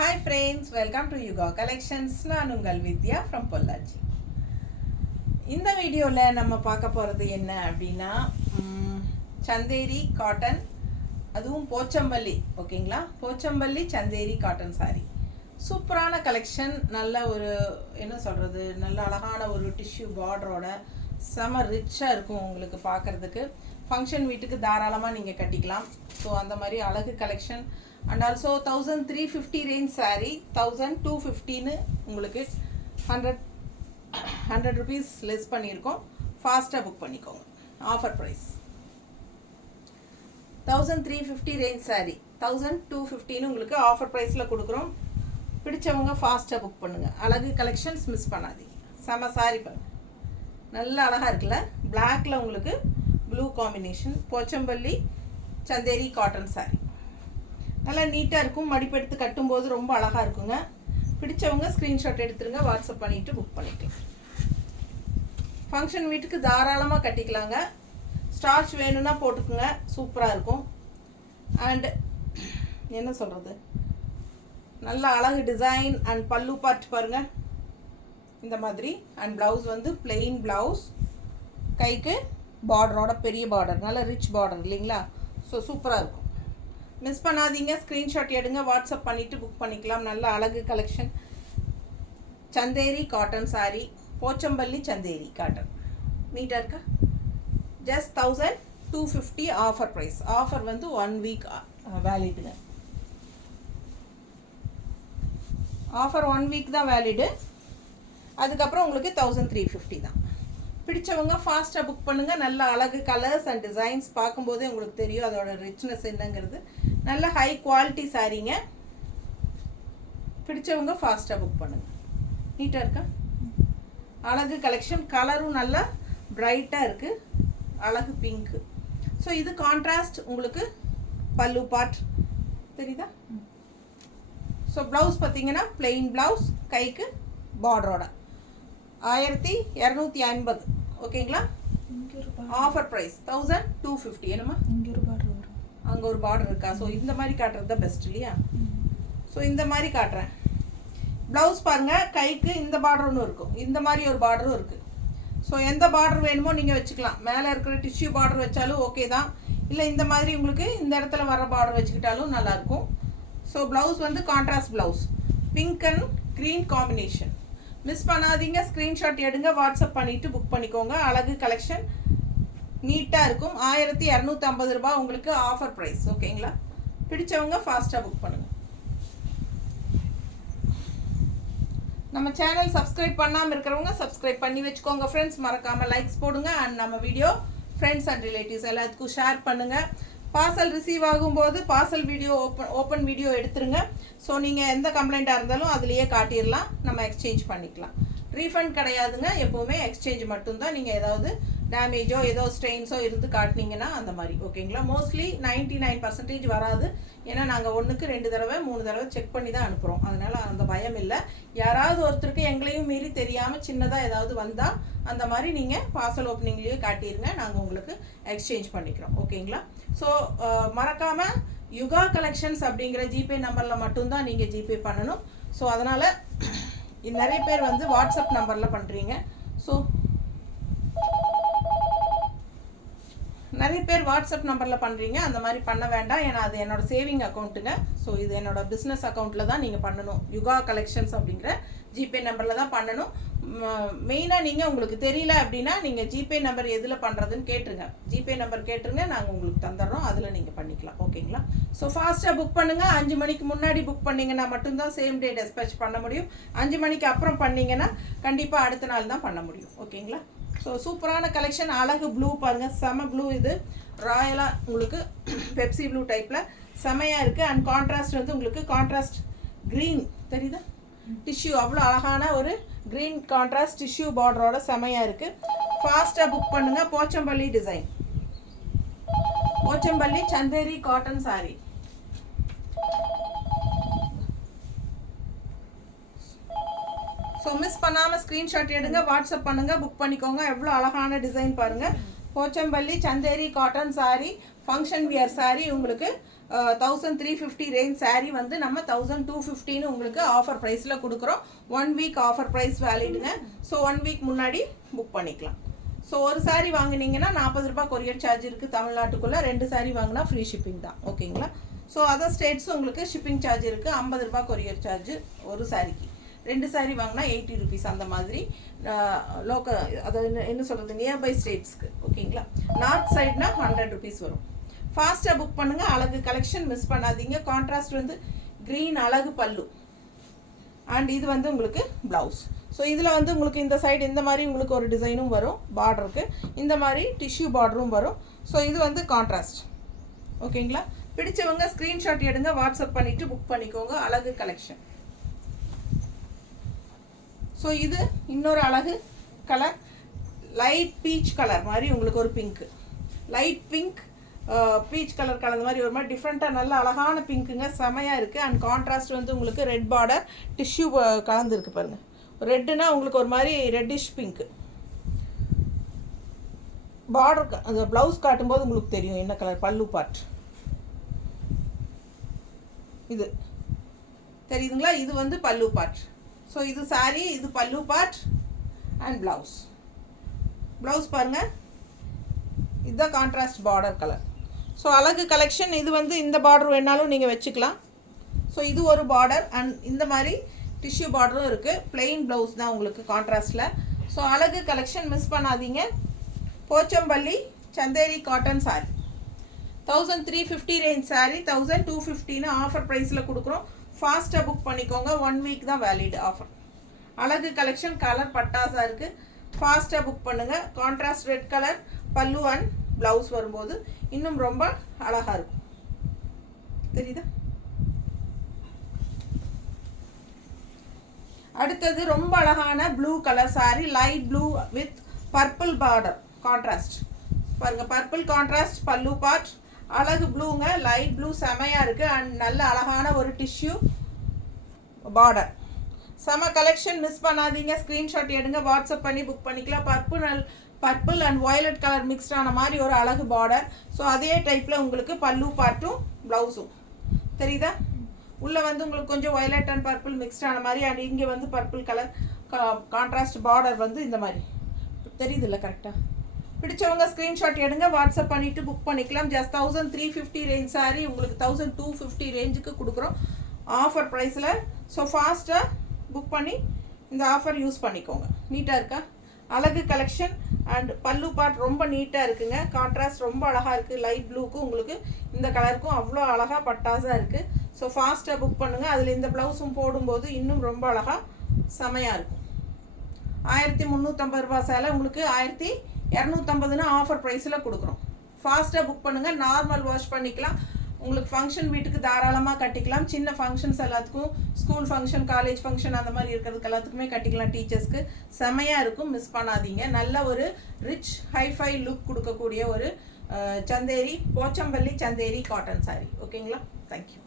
Hi friends, welcome to Yuga Collections. நான் உங்கள் வித்யா from Pollachi. இந்த வீடியோவில் நம்ம பார்க்க போகிறது என்ன அப்படின்னா சந்தேரி காட்டன், அதுவும் போச்சம்பள்ளி. ஓகேங்களா, போச்சம்பள்ளி சந்தேரி காட்டன் சாரி சூப்பரான கலெக்ஷன். நல்ல ஒரு என்ன சொல்கிறது, நல்ல அழகான ஒரு டிஷ்யூ பார்டரோட செம ரிச்சாக இருக்கும் உங்களுக்கு பார்க்குறதுக்கு. ஃபங்க்ஷன் வீட்டுக்கு தாராளமாக நீங்கள் கட்டிக்கலாம். ஸோ அந்த மாதிரி அழகு collection. And also 1350 range sari 1250ன்னு உங்களுக்கு 100 ருபீஸ் லெஸ் பண்ணியிருக்கோம். ஃபாஸ்ட்டாக புக் பண்ணிக்கோங்க. ஆஃபர் ப்ரைஸ் 1350 ரேஞ்ச் சாரீ 1250ன்னு உங்களுக்கு ஆஃபர் ப்ரைஸில் கொடுக்குறோம். பிடிச்சவங்க ஃபாஸ்ட்டாக புக் பண்ணுங்கள். அழகு கலெக்ஷன்ஸ் மிஸ் பண்ணாதீங்க. செம சாரி பாருங்க, நல்ல அழகாக இருக்குல்ல. பிளாக்ல உங்களுக்கு blue combination, Pochampalli Chanderi cotton sari நல்லா நீட்டாக இருக்கும். மடிப்பெடுத்து கட்டும்போது ரொம்ப அழகாக இருக்குங்க. பிடிச்சவங்க ஸ்க்ரீன்ஷாட் எடுத்துருங்க, வாட்ஸ்அப் பண்ணிவிட்டு புக் பண்ணிக்கலாம். ஃபங்க்ஷன் வீட்டுக்கு தாராளமாக கட்டிக்கலாங்க. ஸ்டார்ச் வேணும்னா போட்டுக்குங்க, சூப்பராக இருக்கும். அண்ட் என்ன சொல்கிறது, நல்ல அழகு டிசைன். அண்ட் பல்லு பார்ட் பாருங்கள் இந்த மாதிரி. அண்ட் ப்ளவுஸ் வந்து பிளெயின் ப்ளவுஸ், கைக்கு பார்டரோட பெரிய பார்டர், நல்ல ரிச் பார்டர் இல்லைங்களா. ஸோ சூப்பராக இருக்கும். மிஸ் பண்ணாதீங்க, ஸ்க்ரீன்ஷாட் எடுங்க, வாட்ஸ்அப் பண்ணிவிட்டு புக் பண்ணிக்கலாம். நல்ல அழகு collection. Chanderi cotton sari, Pochampally Chanderi cotton. நீட்டாக இருக்கா? Just 1250 offer price. ஆஃபர் வந்து 1 வீக் வேலிடுங்க. ஆஃபர் 1 வீக் தான் வேலிடு. அதுக்கப்புறம் உங்களுக்கு 1350 தான். பிடிச்சவங்க ஃபாஸ்ட்டாக புக் பண்ணுங்கள். நல்ல அழகு கலர்ஸ் அண்ட் டிசைன்ஸ் பார்க்கும்போதே உங்களுக்கு தெரியும் அதோட ரிச்னஸ் என்னங்கிறது. நல்ல ஹை குவாலிட்டி சாரீங்க. பிடிச்சவங்க ஃபாஸ்ட்டாக புக் பண்ணுங்கள். நீட்டாக இருக்கா? அழகு கலெக்ஷன். கலரும் நல்லா பிரைட்டாக இருக்குது, அழகு பிங்க்கு. ஸோ இது கான்ட்ராஸ்ட் உங்களுக்கு பல்லு பார்ட் தெரியுதா. ஸோ ப்ளவுஸ் பார்த்தீங்கன்னா பிளெயின் ப்ளவுஸ், கைக்கு பார்டரோட 1250. ஓகேங்களா, ஆஃபர் ப்ரைஸ் 1250. என்னம்மா அங்கே ஒரு பார்டர் இருக்கா? ஸோ இந்த மாதிரி காட்டுறது தான் பெஸ்ட் இல்லையா. ஸோ இந்த மாதிரி காட்டுறேன். ப்ளவுஸ் பாருங்கள், கைக்கு இந்த பார்டர் ஒன்று இருக்கும், இந்த மாதிரி ஒரு பார்டரும் இருக்குது. ஸோ எந்த பார்டர் வேணுமோ நீங்கள் வச்சுக்கலாம். மேலே இருக்கிற டிஷ்யூ பார்டர் வச்சாலும் ஓகே தான், இல்லை இந்த மாதிரி உங்களுக்கு இந்த இடத்துல வர பார்டர் வச்சுக்கிட்டாலும் நல்லாயிருக்கும். ஸோ ப்ளவுஸ் வந்து contrast blouse, pink and green combination. Miss பண்ணாதீங்க, ஸ்க்ரீன்ஷாட் எடுங்க, வாட்ஸ்அப் பண்ணிவிட்டு புக் பண்ணிக்கோங்க. அழகு கலெக்ஷன் நீட்டாக இருக்கும். 1250 ரூபாய் உங்களுக்கு ஆஃபர் ப்ரைஸ். ஓகேங்களா, பிடிச்சவங்க ஃபாஸ்ட்டாக புக் பண்ணுங்கள். நம்ம சேனல் சப்ஸ்கிரைப் பண்ணாமல் இருக்கிறவங்க சப்ஸ்கிரைப் பண்ணி வச்சுக்கோங்க ஃப்ரெண்ட்ஸ். மறக்காமல் லைக்ஸ் போடுங்க. அண்ட் நம்ம வீடியோ ஃப்ரெண்ட்ஸ் அண்ட் ரிலேட்டிவ்ஸ் எல்லாத்துக்கும் ஷேர் பண்ணுங்கள். பார்சல் ரிசீவ் ஆகும்போது பார்சல் வீடியோ ஓப்பன் வீடியோ எடுத்துருங்க. ஸோ நீங்கள் எந்த கம்ப்ளைண்ட்டாக இருந்தாலும் அதுலேயே காட்டிடலாம், நம்ம எக்ஸ்சேஞ்ச் பண்ணிக்கலாம். ரீஃபண்ட் கிடையாதுங்க, எப்போவுமே எக்ஸ்சேஞ்ச் மட்டும்தான். நீங்கள் ஏதாவது டேமேஜோ ஏதோ ஸ்ட்ரெயின்ஸோ இருந்து காட்டினீங்கன்னா அந்த மாதிரி. ஓகேங்களா, மோஸ்ட்லி 99% வராது. ஏன்னா நாங்கள் 1க்கு 2 தடவை 3 தடவை செக் பண்ணி தான் அனுப்புகிறோம். அதனால் அந்த பயம் இல்லை. யாராவது ஒருத்தருக்கு எங்களையும் மீறி தெரியாமல் சின்னதாக ஏதாவது வந்தால் அந்த மாதிரி நீங்கள் பார்சல் ஓப்பனிங்லேயே காட்டிடுங்க, நாங்கள் உங்களுக்கு எக்ஸ்சேஞ்ச் பண்ணிக்கிறோம். ஓகேங்களா, ஸோ மறக்காமல் யுகா கலெக்ஷன்ஸ் அப்படிங்கிற ஜிபே நம்பரில் மட்டும்தான் நீங்கள் ஜிபே பண்ணணும். ஸோ அதனால் நிறைய பேர் வந்து வாட்ஸ்அப் நம்பரில் பண்ணுறீங்க. ஸோ நிறைய பேர் வாட்ஸ்அப் நம்பரில் பண்ணுறீங்க, அந்த மாதிரி பண்ண வேண்டாம். ஏன்னா அது என்னோட சேவிங் அக்கௌண்ட்டுங்க. ஸோ இது என்னோட பிஸ்னஸ் அக்கௌண்ட்டில் தான் நீங்கள் பண்ணணும். யுகா கலெக்ஷன்ஸ் அப்படிங்கிற ஜிபே நம்பரில் தான் பண்ணணும். மெயினாக நீங்கள் உங்களுக்கு தெரியல அப்படின்னா நீங்கள் ஜிபே நம்பர் எதில் பண்ணுறதுன்னு கேட்டுருங்க. ஜிபே நம்பர் கேட்டுருங்க, நாங்கள் உங்களுக்கு தந்துடுறோம், அதில் நீங்கள் பண்ணிக்கலாம். ஓகேங்களா, ஸோ ஃபாஸ்ட்டாக புக் பண்ணுங்கள். 5 மணிக்கு முன்னாடி புக் பண்ணிங்கன்னா மட்டும்தான் சேம் டே டெஸ்பேச் பண்ண முடியும். 5 மணிக்கு அப்புறம் பண்ணிங்கன்னா கண்டிப்பாக அடுத்த நாள் தான் பண்ண முடியும். ஓகேங்களா, ஸோ சூப்பரான கலெக்ஷன். அழகு ப்ளூ பாருங்கள், செம ப்ளூ. இது ராயலாக உங்களுக்கு பெப்சி ப்ளூ டைப்பில் செமையாக இருக்குது. அண்ட் கான்ட்ராஸ்ட் வந்து உங்களுக்கு கான்ட்ராஸ்ட் க்ரீன் தெரியுதா. டிஷ்யூ அவ்வளோ அழகான ஒரு க்ரீன் கான்ட்ராஸ்ட் டிஷ்யூ பார்டரோட செமையாக இருக்குது. ஃபாஸ்ட்டாக புக் பண்ணுங்கள். Pochampalli design, Pochampalli Chanderi cotton sari. So miss பண்ணாமல் ஸ்க்ரீன்ஷாட் எடுங்க, வாட்ஸ்அப் பண்ணுங்கள், புக் பண்ணிக்கோங்க. எவ்வளோ அழகான டிசைன் பாருங்கள். Pochampalli Chanderi cotton sari, function wear sari உங்களுக்கு 1350 ரேஞ்ச் saree வந்து நம்ம 1250 உங்களுக்கு ஆஃபர் ப்ரைஸில் கொடுக்குறோம். 1 வீக் ஆஃபர் ப்ரைஸ் வேலிடுங்க. ஸோ 1 வீக் முன்னாடி புக் பண்ணிக்கலாம். ஸோ ஒரு saree வாங்கினீங்கன்னா 40 ரூபாய் கொரியர் சார்ஜ் இருக்குது தமிழ்நாட்டுக்குள்ளே. 2 saree வாங்கினா ஃப்ரீ ஷிப்பிங் தான். ஓகேங்களா? ஸோ அதர் ஸ்டேட்ஸ் உங்களுக்கு ஷிப்பிங் சார்ஜ் இருக்குது. 50 ரூபாய் கொரியர் சார்ஜ் ஒரு சாரிக்கு. 2 saree வாங்கினா 80 rupees அந்த மாதிரி லோக்கல், அதாவது என்ன சொல்கிறது, நியர்பை ஸ்டேட்ஸ்க்கு. ஓகேங்களா? நார்த் சைட்னா 100 rupees வரும். ஃபாஸ்ட்டாக புக் பண்ணுங்கள். அழகு கலெக்ஷன் மிஸ் பண்ணாதீங்க. கான்ட்ராஸ்ட் வந்து க்ரீன் அழகு பல்லு அண்ட் இது வந்து உங்களுக்கு ப்ளவுஸ். ஸோ இதில் வந்து உங்களுக்கு இந்த சைடு இந்த மாதிரி உங்களுக்கு ஒரு டிசைனும் வரும் பார்டருக்கு. இந்த மாதிரி டிஷ்யூ பார்டரும் வரும். ஸோ இது வந்து கான்ட்ராஸ்ட். ஓகேங்களா? பிடிச்சவங்க ஸ்க்ரீன்ஷாட் எடுங்க, வாட்ஸ்அப் பண்ணிவிட்டு புக் பண்ணிக்கோங்க. அழகு கலெக்ஷன். ஸோ இது இன்னொரு அழகு கலர், லைட் பீச் கலர் மாதிரி உங்களுக்கு ஒரு pink, light pink peach colour கலந்த மாதிரி ஒரு மாதிரி டிஃப்ரெண்ட்டாக நல்ல அழகான பிங்க்குங்க, செமையாக இருக்குது. அண்ட் கான்ட்ராஸ்ட் வந்து உங்களுக்கு ரெட் பார்டர் டிஷ்யூ கலந்துருக்கு பாருங்கள். ரெட்டுனா உங்களுக்கு ஒரு மாதிரி ரெட்டிஷ் பிங்க்கு. பார்டர் அந்த ப்ளவுஸ் காட்டும்போது உங்களுக்கு தெரியும் என்ன கலர். பல்லு பார்ட் இது தெரியுதுங்களா? இது வந்து பல்லு பார்ட். ஸோ இது saree, இது பல்லு பார்ட் அண்ட் ப்ளவுஸ். ப்ளவுஸ் பாருங்கள், இதுதான் கான்ட்ராஸ்ட் பார்டர் கலர். ஸோ அழகு கலெக்ஷன். இது வந்து இந்த பார்டர் வேணாலும் நீங்கள் வச்சுக்கலாம். ஸோ இது ஒரு பார்டர் அண்ட் இந்த மாதிரி டிஷ்யூ பார்டரும் இருக்குது. பிளெயின் ப்ளவுஸ் தான் உங்களுக்கு கான்ட்ராஸ்டில். ஸோ அழகு கலெக்ஷன் மிஸ் பண்ணாதீங்க. Pochampalli Chanderi cotton saree 1350 range saree 1250 offer ப்ரைஸில் கொடுக்குறோம். ஃபாஸ்ட்டாக புக் பண்ணிக்கோங்க. 1 வீக் தான் வேலிட் ஆஃபர். அழகு கலெக்ஷன் கலர் பட்டாசாக இருக்குது. ஃபாஸ்ட்டாக புக் பண்ணுங்கள். கான்ட்ராஸ்ட் ரெட் கலர் பல்லு அண்ட் ப்ளவுஸ் வரும்போது இன்னும் ரொம்ப அழகாக இருக்கும். தெரியுதா? அடுத்தது ரொம்ப அழகான blue colour saree, light blue with purple border contrast. பாருங்கள், பர்பிள் கான்ட்ராஸ்ட் பல்லு பார்ட். அழகு ப்ளூங்க, லைட் ப்ளூ, செமையாக இருக்குது. அண்ட் நல்ல அழகான ஒரு டிஷ்யூ பார்டர். செம கலெக்ஷன் மிஸ் பண்ணாதீங்க. ஸ்க்ரீன்ஷாட் எடுங்க, வாட்ஸ்அப் பண்ணி புக் பண்ணிக்கலாம். பர்பிள் அண்ட் வயலட் கலர் மிக்ஸ்டான மாதிரி ஒரு அழகு பார்டர். ஸோ அதே டைப்பில் உங்களுக்கு பல்லு பார்ட்டும் ப்ளவுஸும் தெரியுதா? உள்ளே வந்து உங்களுக்கு கொஞ்சம் வயலட் அண்ட் பர்பிள் மிக்ஸ்டான மாதிரி அண்ட் இங்கே வந்து பர்பிள் கலர் கான்ட்ராஸ்ட் பார்டர் வந்து இந்த மாதிரி தெரியுதுல்ல கரெக்டாக? பிடிச்சவங்க ஸ்க்ரீன்ஷாட் எடுங்க, வாட்ஸ்அப் பண்ணிவிட்டு புக் பண்ணிக்கலாம். ஜஸ்ட் 1350 ரேஞ்ச் saree உங்களுக்கு 1250 ரேஞ்சுக்கு கொடுக்குறோம் ஆஃபர் ப்ரைஸில். ஸோ ஃபாஸ்ட்டாக புக் பண்ணி இந்த ஆஃபர் யூஸ் பண்ணிக்கோங்க. நீட்டாக இருக்கா? அழகு கலெக்ஷன் அண்ட் பல்லு பார்ட் ரொம்ப நீட்டாக இருக்குங்க. கான்ட்ராஸ்ட் ரொம்ப அழகாக இருக்குது. லைட் ப்ளூக்கும் உங்களுக்கு இந்த கலருக்கும் அவ்வளோ அழகாக பட்டாசாக இருக்குது. ஸோ ஃபாஸ்ட்டாக புக் பண்ணுங்கள். அதில் இந்த ப்ளவுஸும் போடும்போது இன்னும் ரொம்ப அழகாக செமையாக இருக்கும். 1350 ரூபா சேலை உங்களுக்கு 1250 ஆஃபர் ப்ரைஸில் கொடுக்குறோம். ஃபாஸ்ட்டாக புக் பண்ணுங்கள். நார்மல் வாஷ் பண்ணிக்கலாம். உங்களுக்கு ஃபங்க்ஷன் வீட்டுக்கு தாராளமாக கட்டிக்கலாம். சின்ன ஃபங்க்ஷன்ஸ் எல்லாத்துக்கும், ஸ்கூல் ஃபங்க்ஷன், காலேஜ் ஃபங்க்ஷன் அந்த மாதிரி இருக்கிறதுக்கு எல்லாத்துக்குமே கட்டிக்கலாம். டீச்சர்ஸ்க்கு செமையாக இருக்கும், மிஸ் பண்ணாதீங்க. நல்ல ஒரு ரிச் ஹைஃபை லுக் கொடுக்கக்கூடிய ஒரு சந்தேரி, போச்சம்பள்ளி சந்தேரி காட்டன் saree. ஓகேங்களா? தேங்க்யூ.